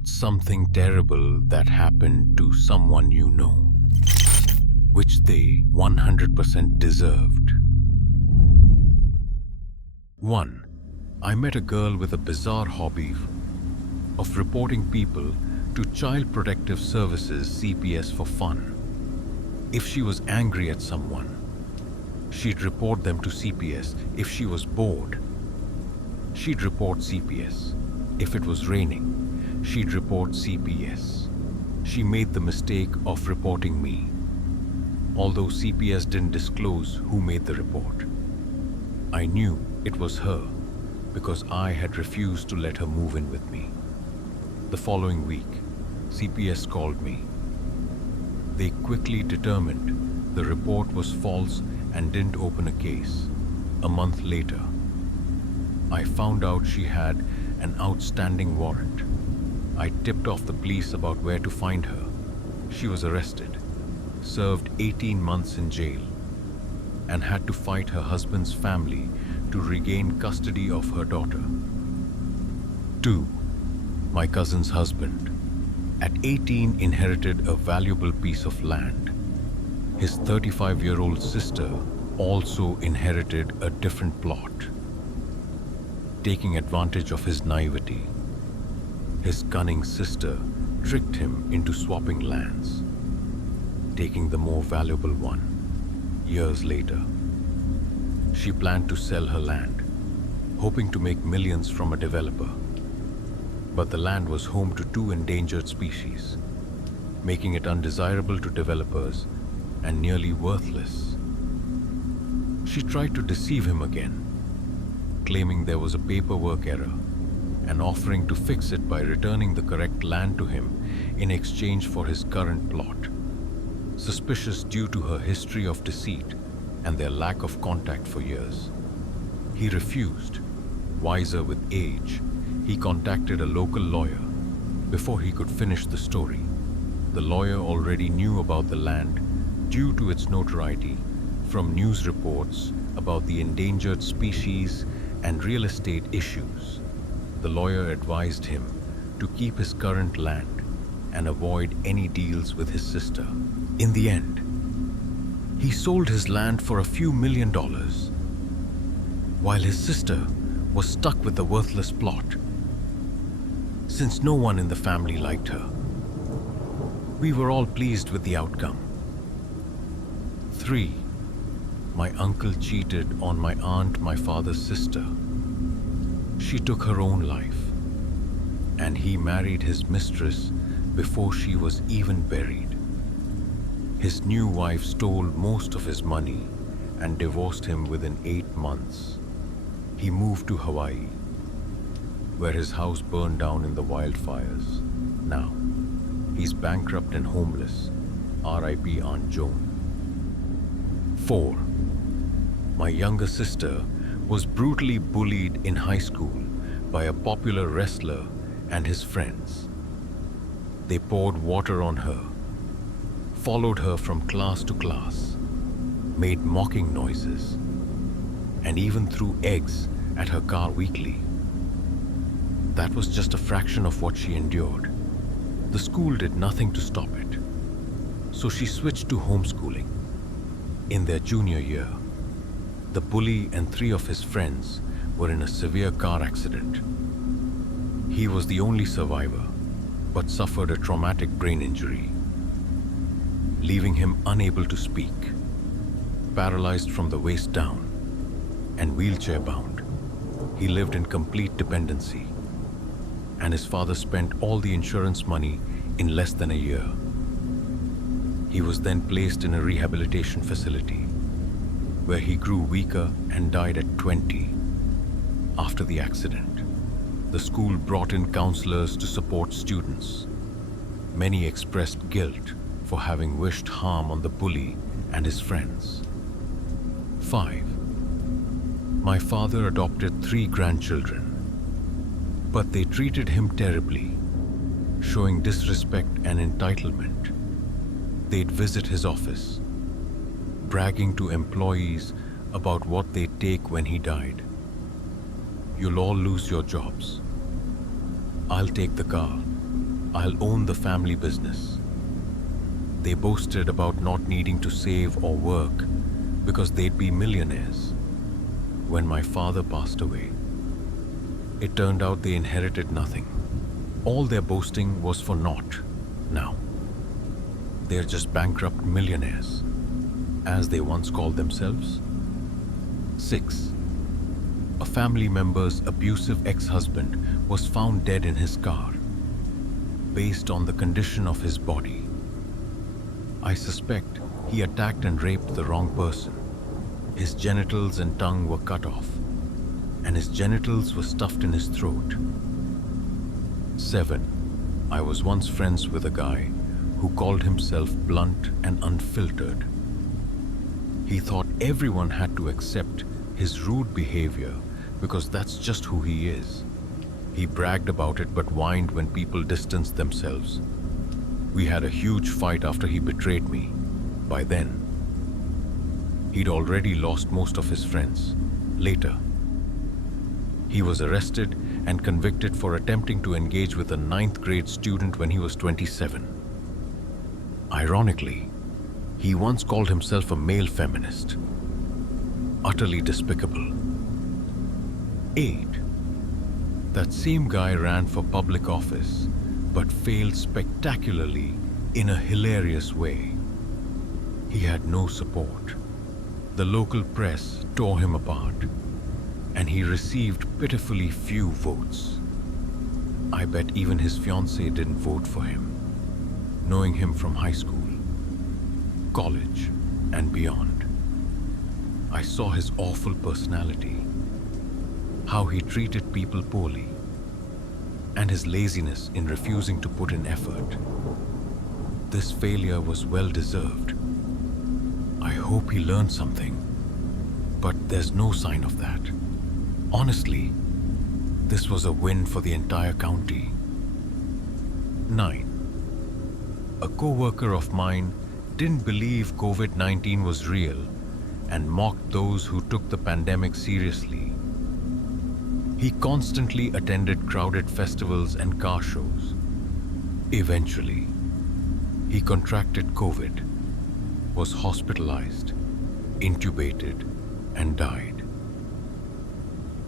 What's something terrible that happened to someone you know, which they 100% deserved? 1. I met a girl with a bizarre hobby of reporting people to Child Protective Services (CPS) for fun. If she was angry at someone, she'd report them to CPS. If she was bored, she'd report CPS. If it was raining, she'd report CPS. She made the mistake of reporting me, although CPS didn't disclose who made the report. I knew it was her because I had refused to let her move in with me. The following week, CPS called me. They quickly determined the report was false and didn't open a case. A month later, I found out she had an outstanding warrant. I tipped off the police about where to find her. She was arrested, served 18 months in jail, and had to fight her husband's family to regain custody of her daughter. 2. My cousin's husband, at 18, inherited a valuable piece of land. His 35-year-old sister also inherited a different plot. Taking advantage of his naivety, his cunning sister tricked him into swapping lands, taking the more valuable one. Years later, she planned to sell her land, hoping to make millions from a developer. But the land was home to 2 endangered species, making it undesirable to developers and nearly worthless. She tried to deceive him again, claiming there was a paperwork error and offering to fix it by returning the correct land to him in exchange for his current plot. Suspicious due to her history of deceit and their lack of contact for years, he refused. Wiser with age, he contacted a local lawyer. Before he could finish the story, the lawyer already knew about the land due to its notoriety from news reports about the endangered species and real estate issues. The lawyer advised him to keep his current land and avoid any deals with his sister. In the end, he sold his land for a few $1 million, while his sister was stuck with the worthless plot. Since no one in the family liked her, we were all pleased with the outcome. 3. My uncle cheated on my aunt, my father's sister. She took her own life, and he married his mistress before she was even buried. His new wife stole most of his money and divorced him within 8 months. He moved to Hawaii, where his house burned down in the wildfires. Now, he's bankrupt and homeless. R.I.P. Aunt Joan. 4. My younger sister was brutally bullied in high school by a popular wrestler and his friends. They poured water on her, followed her from class to class, made mocking noises, and even threw eggs at her car weekly. That was just a fraction of what she endured. The school did nothing to stop it, so she switched to homeschooling. In their junior year, the bully and 3 of his friends were in a severe car accident. He was the only survivor, but suffered a traumatic brain injury, leaving him unable to speak, paralyzed from the waist down, and wheelchair-bound. He lived in complete dependency, and his father spent all the insurance money in less than a year. He was then placed in a rehabilitation facility, where he grew weaker and died at 20. After the accident, the school brought in counselors to support students. Many expressed guilt for having wished harm on the bully and his friends. 5. My father adopted 3 grandchildren, but they treated him terribly, showing disrespect and entitlement. They'd visit his office, bragging to employees about what they'd take when he died. You'll all lose your jobs. I'll take the car. I'll own the family business. They boasted about not needing to save or work because they'd be millionaires. When my father passed away, it turned out they inherited nothing. All their boasting was for naught now. They're just bankrupt millionaires, as they once called themselves. 6. A family member's abusive ex-husband was found dead in his car, based on the condition of his body. I suspect he attacked and raped the wrong person. His genitals and tongue were cut off, and his genitals were stuffed in his throat. 7. I was once friends with a guy who called himself blunt and unfiltered. He thought everyone had to accept his rude behavior because that's just who he is. He bragged about it but whined when people distanced themselves. We had a huge fight after he betrayed me. By then, he'd already lost most of his friends. Later, he was arrested and convicted for attempting to engage with a 9th grade student when he was 27. Ironically, he once called himself a male feminist. Utterly despicable. 8. That same guy ran for public office, but failed spectacularly in a hilarious way. He had no support. The local press tore him apart, and he received pitifully few votes. I bet even his fiancée didn't vote for him, knowing him from high school, college, and beyond. I saw his awful personality, how he treated people poorly, and his laziness in refusing to put in effort. This failure was well deserved. I hope he learned something, but there's no sign of that. Honestly, this was a win for the entire county. 9. A co-worker of mine didn't believe COVID-19 was real and mocked those who took the pandemic seriously. He constantly attended crowded festivals and car shows. Eventually, he contracted COVID, was hospitalized, intubated, and died.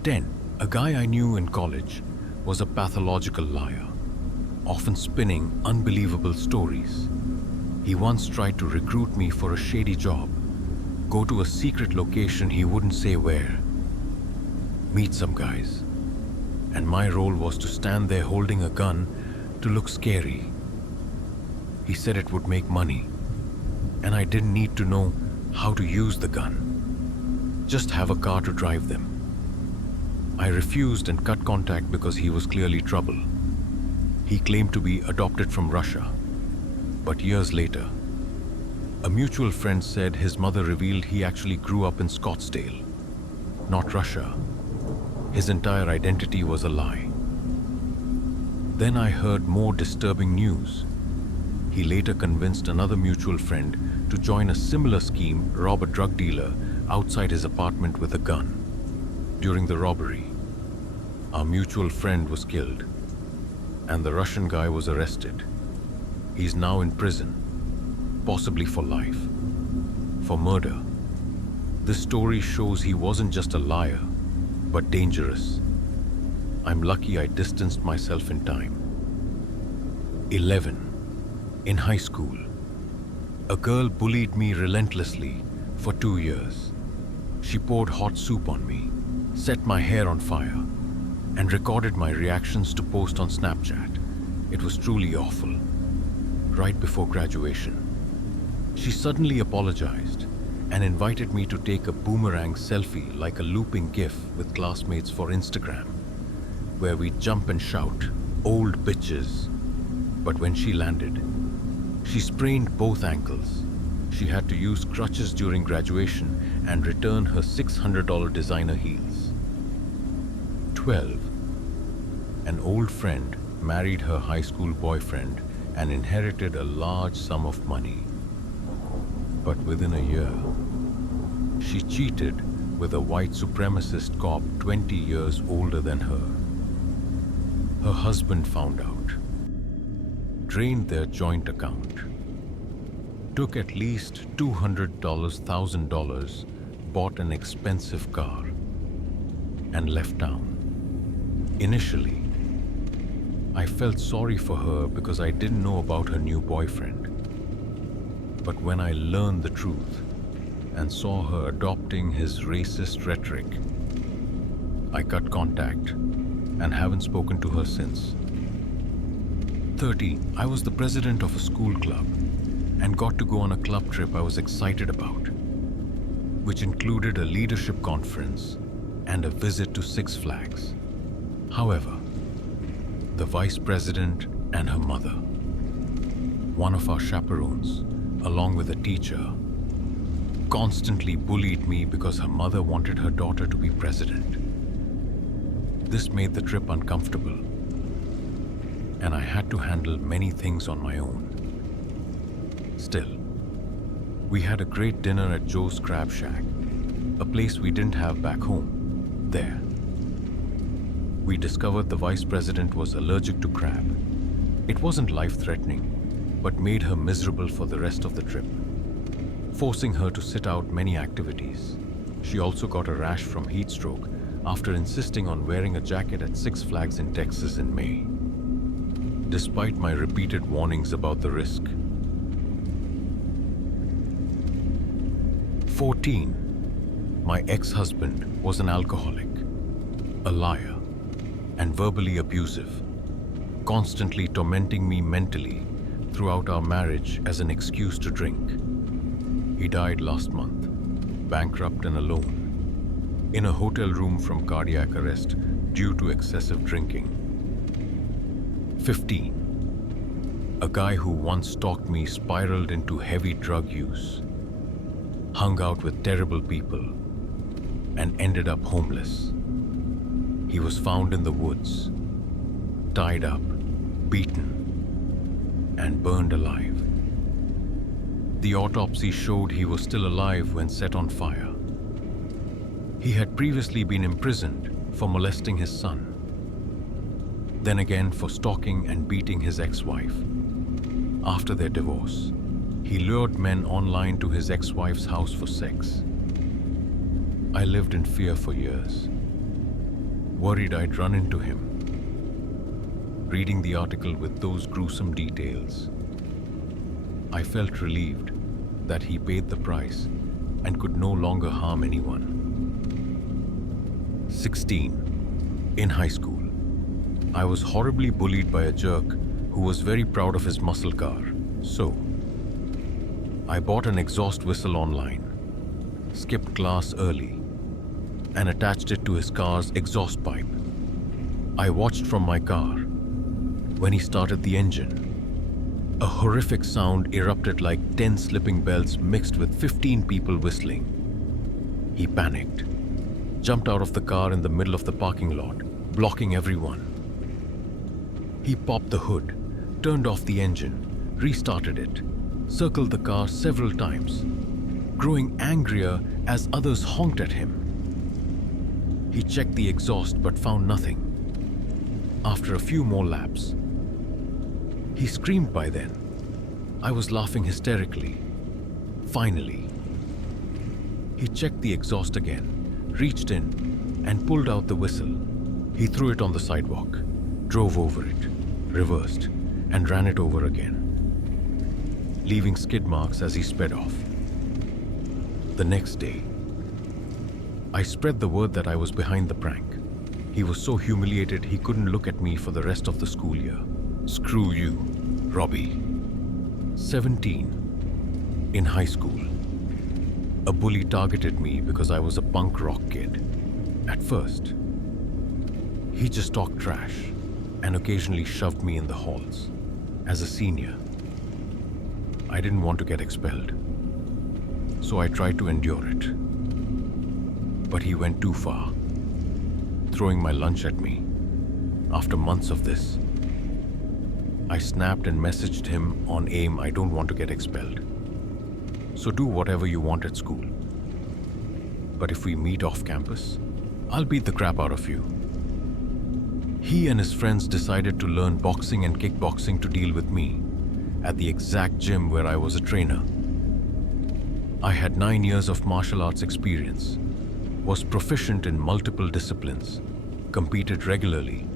10. A guy I knew in college was a pathological liar, often spinning unbelievable stories. He once tried to recruit me for a shady job, go to a secret location he wouldn't say where, meet some guys, and my role was to stand there holding a gun to look scary. He said it would make money, and I didn't need to know how to use the gun, just have a car to drive them. I refused and cut contact because he was clearly trouble. He claimed to be adopted from Russia, but years later, a mutual friend said his mother revealed he actually grew up in Scottsdale, not Russia. His entire identity was a lie. Then I heard more disturbing news. He later convinced another mutual friend to join a similar scheme, rob a drug dealer outside his apartment with a gun. During the robbery, our mutual friend was killed, and the Russian guy was arrested. He's now in prison, possibly for life, for murder. This story shows he wasn't just a liar, but dangerous. I'm lucky I distanced myself in time. 11. In high school, a girl bullied me relentlessly for 2 years. She poured hot soup on me, set my hair on fire, and recorded my reactions to post on Snapchat. It was truly awful. Right before graduation, she suddenly apologized and invited me to take a boomerang selfie like a looping GIF with classmates for Instagram, where we'd jump and shout, "Old bitches." But when she landed, she sprained both ankles. She had to use crutches during graduation and return her $600 designer heels. 12. An old friend married her high school boyfriend and inherited a large sum of money. But within a year, she cheated with a white supremacist cop 20 years older than her. Her husband found out. drained their joint account, took at least $200, $1,000, bought an expensive car, and left town. Initially, I felt sorry for her because I didn't know about her new boyfriend. But when I learned the truth and saw her adopting his racist rhetoric, I cut contact and haven't spoken to her since. 13. I was the president of a school club and got to go on a club trip I was excited about, which included a leadership conference and a visit to Six Flags. However, the vice president and her mother, one of our chaperones, along with a teacher, constantly bullied me because her mother wanted her daughter to be president. This made the trip uncomfortable, and I had to handle many things on my own. Still, we had a great dinner at Joe's Crab Shack, a place we didn't have back home. There, we discovered the vice president was allergic to crab. It wasn't life-threatening, but made her miserable for the rest of the trip, forcing her to sit out many activities. She also got a rash from heat stroke after insisting on wearing a jacket at Six Flags in Texas in May, despite my repeated warnings about the risk. 14. My ex-husband was an alcoholic, a liar, and verbally abusive, constantly tormenting me mentally throughout our marriage as an excuse to drink. He died last month, bankrupt and alone, in a hotel room from cardiac arrest due to excessive drinking. 15. A guy who once stalked me spiraled into heavy drug use, hung out with terrible people, and ended up homeless. He was found in the woods, tied up, beaten, and burned alive. The autopsy showed he was still alive when set on fire. He had previously been imprisoned for molesting his son, then again for stalking and beating his ex-wife. After their divorce, he lured men online to his ex-wife's house for sex. I lived in fear for years, worried I'd run into him. Reading the article with those gruesome details, I felt relieved that he paid the price and could no longer harm anyone. 16. In high school, I was horribly bullied by a jerk who was very proud of his muscle car. So, I bought an exhaust whistle online, skipped class early, and attached it to his car's exhaust pipe. I watched from my car. When he started the engine, a horrific sound erupted like 10 slipping bells mixed with 15 people whistling. He panicked, jumped out of the car in the middle of the parking lot, blocking everyone. He popped the hood, turned off the engine, restarted it, circled the car several times, growing angrier as others honked at him. He checked the exhaust but found nothing. After a few more laps, he screamed by then. I was laughing hysterically. Finally, he checked the exhaust again, reached in, and pulled out the whistle. He threw it on the sidewalk, drove over it, reversed, and ran it over again, leaving skid marks as he sped off. The next day, I spread the word that I was behind the prank. He was so humiliated he couldn't look at me for the rest of the school year. Screw you, Robbie. 17. In high school, a bully targeted me because I was a punk rock kid. At first, he just talked trash and occasionally shoved me in the halls. As a senior, I didn't want to get expelled, so I tried to endure it. But he went too far, throwing my lunch at me. After months of this, I snapped and messaged him on AIM, I don't want to get expelled. So do whatever you want at school. But if we meet off campus, I'll beat the crap out of you. He and his friends decided to learn boxing and kickboxing to deal with me at the exact gym where I was a trainer. I had 9 years of martial arts experience, was proficient in multiple disciplines, competed regularly,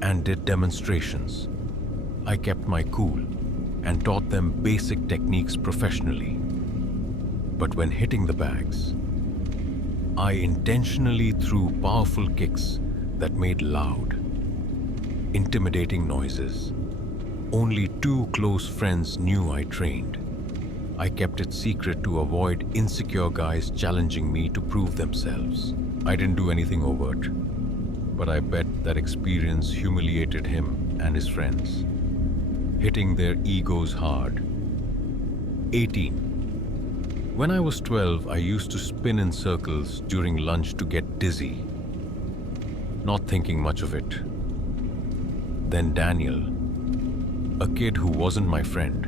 and did demonstrations. I kept my cool and taught them basic techniques professionally. But when hitting the bags, I intentionally threw powerful kicks that made loud, intimidating noises. Only 2 close friends knew I trained. I kept it secret to avoid insecure guys challenging me to prove themselves. I didn't do anything overt, but I bet that experience humiliated him and his friends, hitting their egos hard. 18. When I was 12, I used to spin in circles during lunch to get dizzy, not thinking much of it. Then Daniel, a kid who wasn't my friend,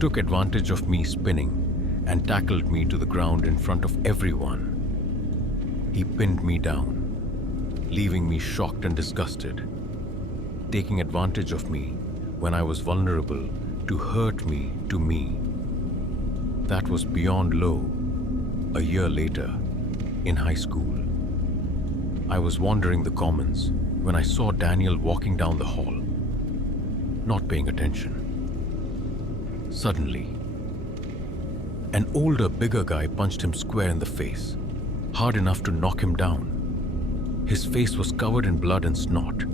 took advantage of me spinning and tackled me to the ground in front of everyone. He pinned me down, leaving me shocked and disgusted, taking advantage of me when I was vulnerable to hurt me to me. That was beyond low. A year later, in high school, I was wandering the commons when I saw Daniel walking down the hall, not paying attention. Suddenly, an older, bigger guy punched him square in the face, hard enough to knock him down. His face was covered in blood and snot.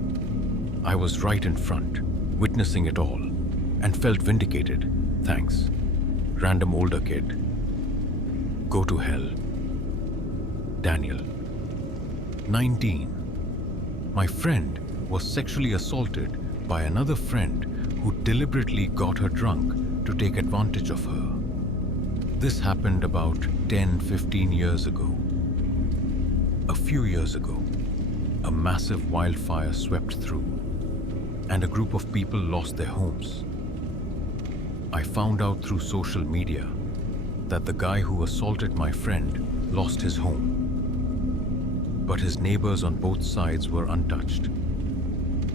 I was right in front, witnessing it all, and felt vindicated. Thanks, random older kid. Go to hell. Daniel. 19. My friend was sexually assaulted by another friend who deliberately got her drunk to take advantage of her. This happened about 10-15 years ago. A few years ago, a massive wildfire swept through, and a group of people lost their homes. I found out through social media that the guy who assaulted my friend lost his home, but his neighbors on both sides were untouched.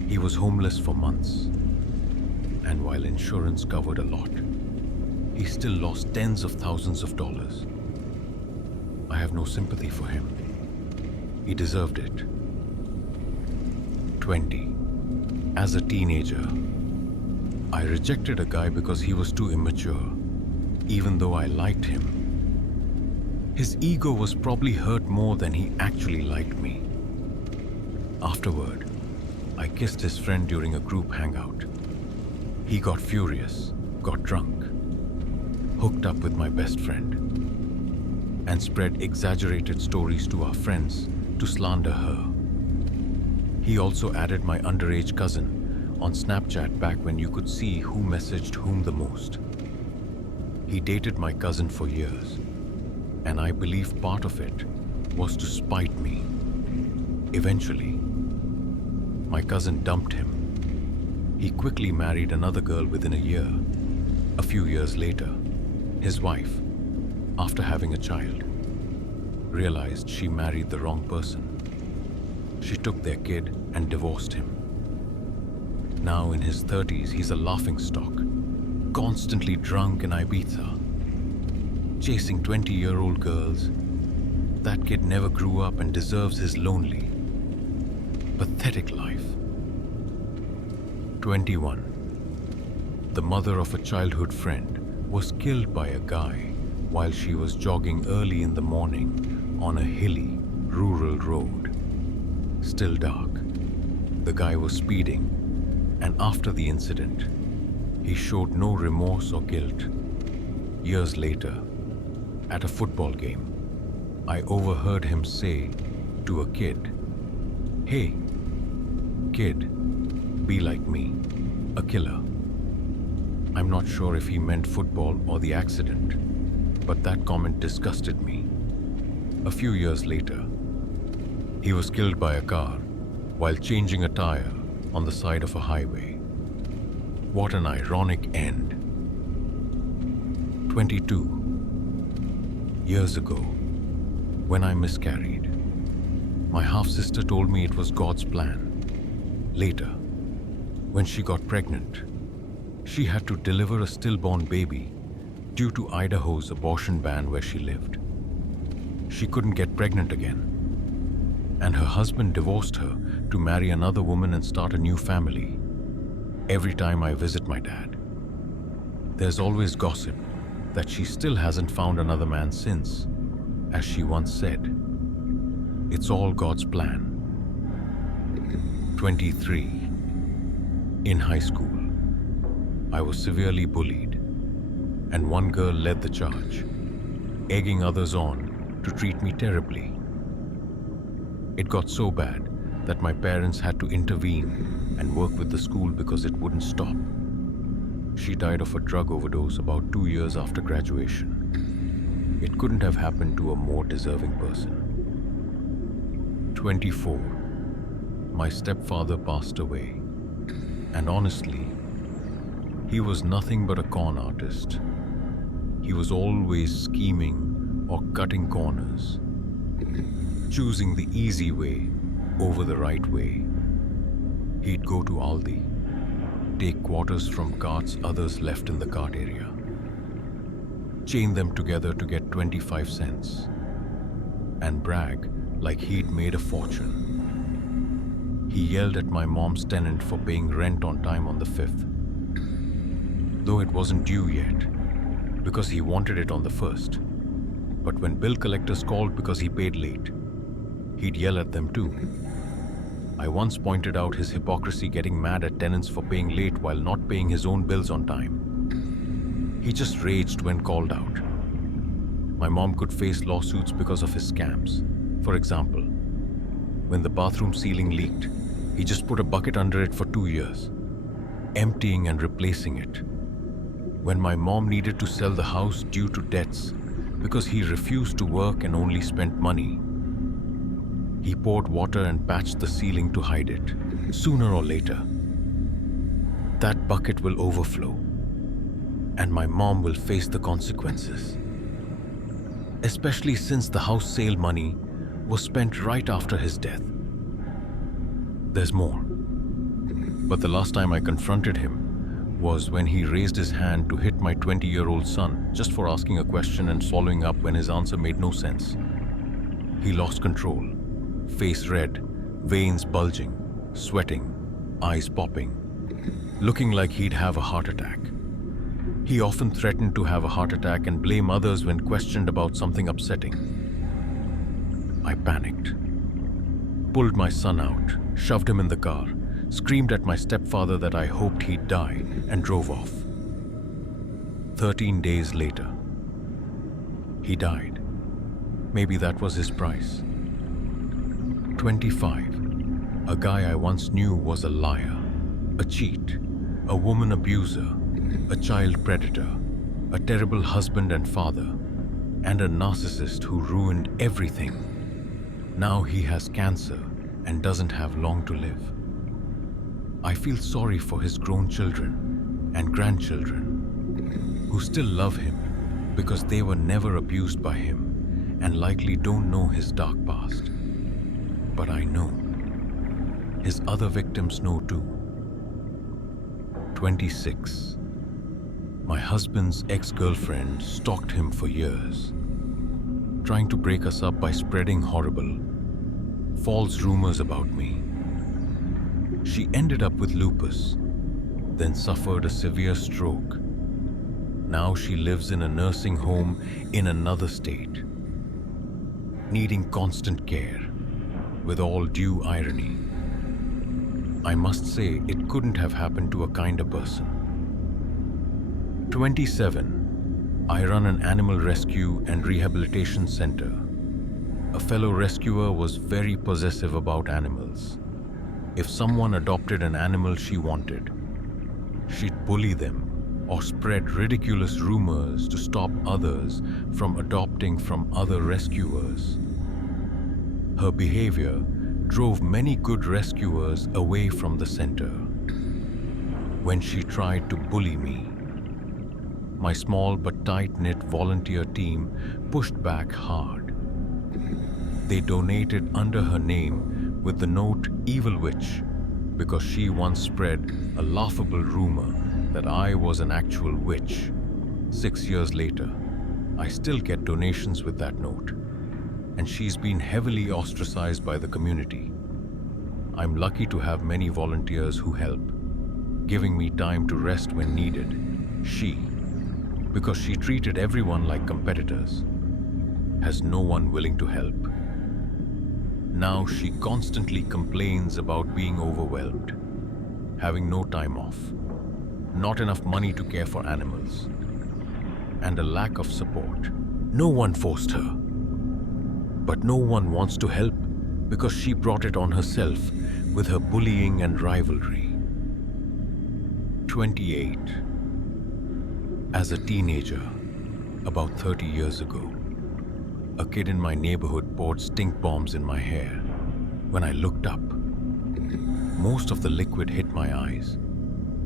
He was homeless for months, and while insurance covered a lot, he still lost tens of thousands of dollars. I have no sympathy for him. He deserved it. 20. As a teenager, I rejected a guy because he was too immature, even though I liked him. His ego was probably hurt more than he actually liked me. Afterward, I kissed his friend during a group hangout. He got furious, got drunk, hooked up with my best friend, and spread exaggerated stories to our friends to slander her. He also added my underage cousin on Snapchat back when you could see who messaged whom the most. He dated my cousin for years, and I believe part of it was to spite me. Eventually, my cousin dumped him. He quickly married another girl within a year. A few years later, his wife, after having a child, realized she married the wrong person. She took their kid and divorced him. Now in his 30s, he's a laughingstock, constantly drunk in Ibiza, chasing 20-year-old girls. That kid never grew up and deserves his lonely, pathetic life. 21. The mother of a childhood friend was killed by a guy while she was jogging early in the morning on a hilly, rural road. Still dark. The guy was speeding, and after the incident, he showed no remorse or guilt. Years later, at a football game, I overheard him say to a kid, "Hey, kid, be like me, a killer." I'm not sure if he meant football or the accident, but that comment disgusted me. A few years later, he was killed by a car while changing a tire on the side of a highway. What an ironic end. 22. Years ago, when I miscarried, my half-sister told me it was God's plan. Later, when she got pregnant, she had to deliver a stillborn baby due to Idaho's abortion ban where she lived. She couldn't get pregnant again, and her husband divorced her to marry another woman and start a new family. Every time I visit my dad, there's always gossip that she still hasn't found another man since. As she once said, it's all God's plan. 23. In high school, I was severely bullied, and one girl led the charge, egging others on to treat me terribly. It got so bad that my parents had to intervene and work with the school because it wouldn't stop. She died of a drug overdose about 2 years after graduation. It couldn't have happened to a more deserving person. 24. My stepfather passed away, and honestly, he was nothing but a con artist. He was always scheming or cutting corners, choosing the easy way over the right way. He'd go to Aldi, take quarters from carts others left in the cart area, chain them together to get 25 cents, and brag like he'd made a fortune. He yelled at my mom's tenant for paying rent on time on the 5th, though it wasn't due yet, because he wanted it on the 1st. But when bill collectors called because he paid late, he'd yell at them too. I once pointed out his hypocrisy, getting mad at tenants for paying late while not paying his own bills on time. He just raged when called out. My mom could face lawsuits because of his scams. For example, when the bathroom ceiling leaked, he just put a bucket under it for 2 years, emptying and replacing it. When my mom needed to sell the house due to debts because he refused to work and only spent money, he poured water and patched the ceiling to hide it. Sooner or later, that bucket will overflow, and my mom will face the consequences. Especially since the house sale money was spent right after his death. There's more. But the last time I confronted him was when he raised his hand to hit my 20-year-old son just for asking a question and following up when his answer made no sense. He lost control, face red, veins bulging, sweating, eyes popping, looking like he'd have a heart attack. He often threatened to have a heart attack and blame others when questioned about something upsetting. I panicked, pulled my son out, shoved him in the car, screamed at my stepfather that I hoped he'd die, and drove off. 13 days later, he died. Maybe that was his price. 25. A guy I once knew was a liar, a cheat, a woman abuser, a child predator, a terrible husband and father, and a narcissist who ruined everything. Now he has cancer and doesn't have long to live. I feel sorry for his grown children and grandchildren who still love him because they were never abused by him and likely don't know his dark past. But I know. His other victims know too. 26. My husband's ex-girlfriend stalked him for years, trying to break us up by spreading horrible, false rumors about me. She ended up with lupus, then suffered a severe stroke. Now she lives in a nursing home in another state, needing constant care, with all due irony. I must say, it couldn't have happened to a kinder person. 27. I run an animal rescue and rehabilitation center. A fellow rescuer was very possessive about animals. If someone adopted an animal she wanted, she'd bully them or spread ridiculous rumors to stop others from adopting from other rescuers. Her behavior drove many good rescuers away from the center. When she tried to bully me, my small but tight-knit volunteer team pushed back hard. They donated under her name with the note "Evil Witch" because she once spread a laughable rumor that I was an actual witch. 6 years later, I still get donations with that note, and she's been heavily ostracized by the community. I'm lucky to have many volunteers who help, giving me time to rest when needed. Because she treated everyone like competitors, has no one willing to help. Now she constantly complains about being overwhelmed, having no time off, not enough money to care for animals, and a lack of support. No one forced her, but no one wants to help because she brought it on herself with her bullying and rivalry. 28. As a teenager, about 30 years ago, a kid in my neighborhood poured stink bombs in my hair. When I looked up, most of the liquid hit my eyes,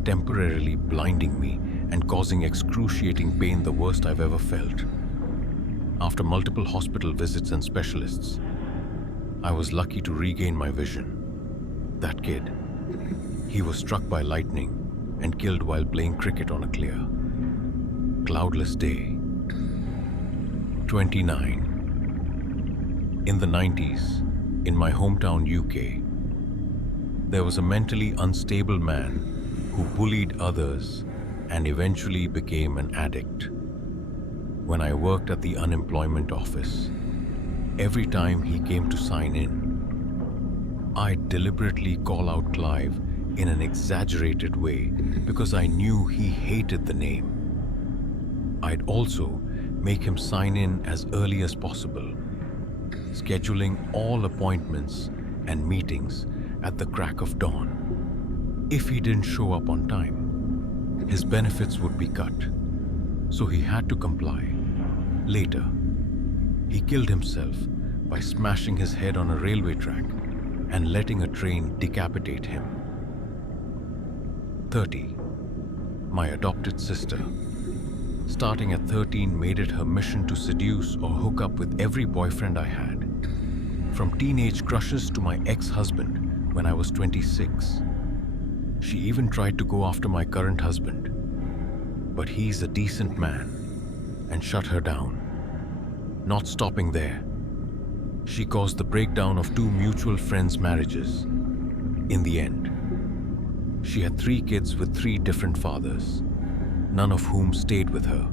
temporarily blinding me and causing excruciating pain, the worst I've ever felt. After multiple hospital visits and specialists, I was lucky to regain my vision. That kid, he was struck by lightning and killed while playing cricket on a clear, cloudless day. 29. In the 90s, in my hometown UK, there was a mentally unstable man who bullied others and eventually became an addict. When I worked at the unemployment office, every time he came to sign in, I'd deliberately call out Clive in an exaggerated way because I knew he hated the name. I'd also make him sign in as early as possible, scheduling all appointments and meetings at the crack of dawn. If he didn't show up on time, his benefits would be cut, so he had to comply. Later, he killed himself by smashing his head on a railway track and letting a train decapitate him. 30. My adopted sister, starting at 13, made it her mission to seduce or hook up with every boyfriend I had, from teenage crushes to my ex-husband when I was 26. She even tried to go after my current husband, but he's a decent man, and shut her down. Not stopping there, she caused the breakdown of 2 mutual friends' marriages. In the end, she had 3 kids with 3 different fathers, none of whom stayed with her.